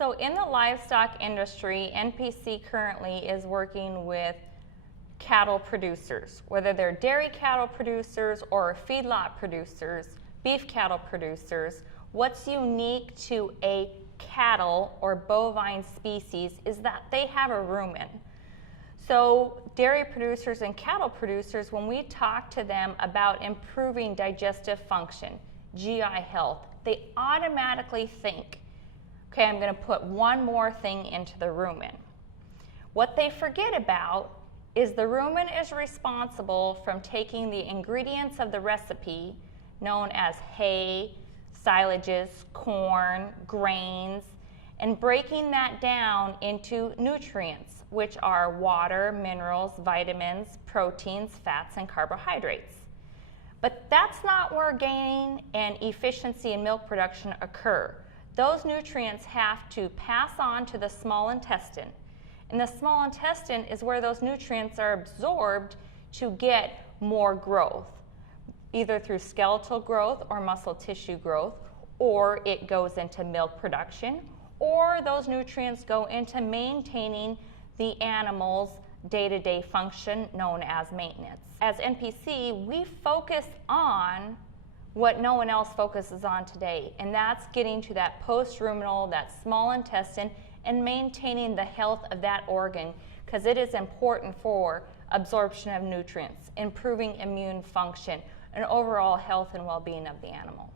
So in the livestock industry, NPC currently is working with cattle producers, whether they're dairy cattle producers or feedlot producers, beef cattle producers. What's unique to a cattle or bovine species is that they have a rumen. So dairy producers and cattle producers, when we talk to them about improving digestive function, GI health, they automatically think, okay, I'm going to put one more thing into the rumen. What they forget about is the rumen is responsible from taking the ingredients of the recipe, known as hay, silages, corn, grains, and breaking that down into nutrients, which are water, minerals, vitamins, proteins, fats, and carbohydrates. But that's not where gain and efficiency in milk production occur. Those nutrients have to pass on to the small intestine. And the small intestine is where those nutrients are absorbed to get more growth, either through skeletal growth or muscle tissue growth, or it goes into milk production, or those nutrients go into maintaining the animal's day-to-day function known as maintenance. As NPC, we focus on what no one else focuses on today, and that's getting to that post-ruminal, that small intestine, and maintaining the health of that organ, because it is important for absorption of nutrients, improving immune function, and overall health and well-being of the animal.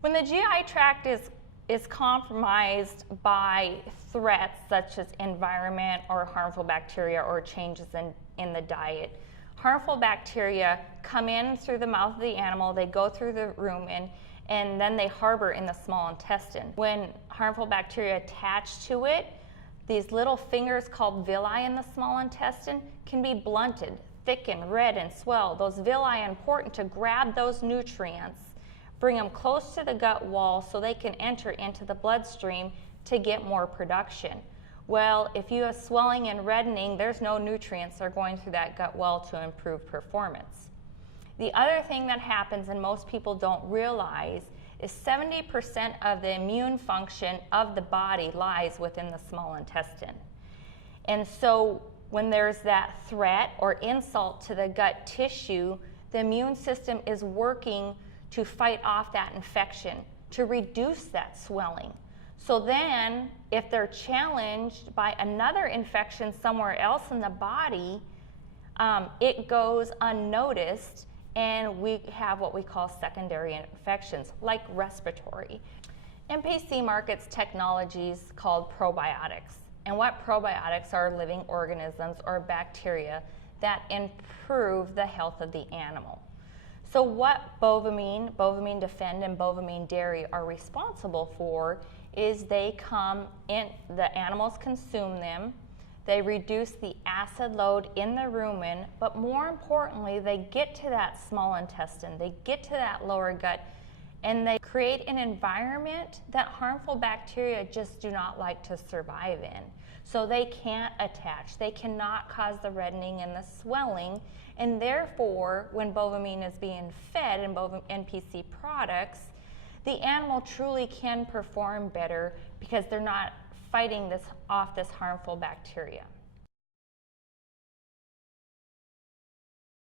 When the GI tract is compromised by threats such as environment or harmful bacteria or changes in the diet, harmful bacteria come in through the mouth of the animal, they go through the rumen, and then they harbor in the small intestine. When harmful bacteria attach to it, these little fingers called villi in the small intestine can be blunted, thicken, red, and swell. Those villi are important to grab those nutrients, bring them close to the gut wall so they can enter into the bloodstream to get more production. Well, if you have swelling and reddening, there's no nutrients that are going through that gut wall to improve performance. The other thing that happens, and most people don't realize, is 70% of the immune function of the body lies within the small intestine. And so when there's that threat or insult to the gut tissue, the immune system is working to fight off that infection, to reduce that swelling. So then, if they're challenged by another infection somewhere else in the body, it goes unnoticed, and we have what we call secondary infections, like respiratory. NPC markets technologies called probiotics. And what probiotics are living organisms or bacteria that improve the health of the animal. So what Bovamine Defend, and Bovamine Dairy are responsible for is they come in, the animals consume them, they reduce the acid load in the rumen, but more importantly, they get to that small intestine, they get to that lower gut, and they create an environment that harmful bacteria just do not like to survive in. So they can't attach, they cannot cause the reddening and the swelling, and therefore, when Bovamine is being fed in NPC products, the animal truly can perform better because they're not fighting off this harmful bacteria.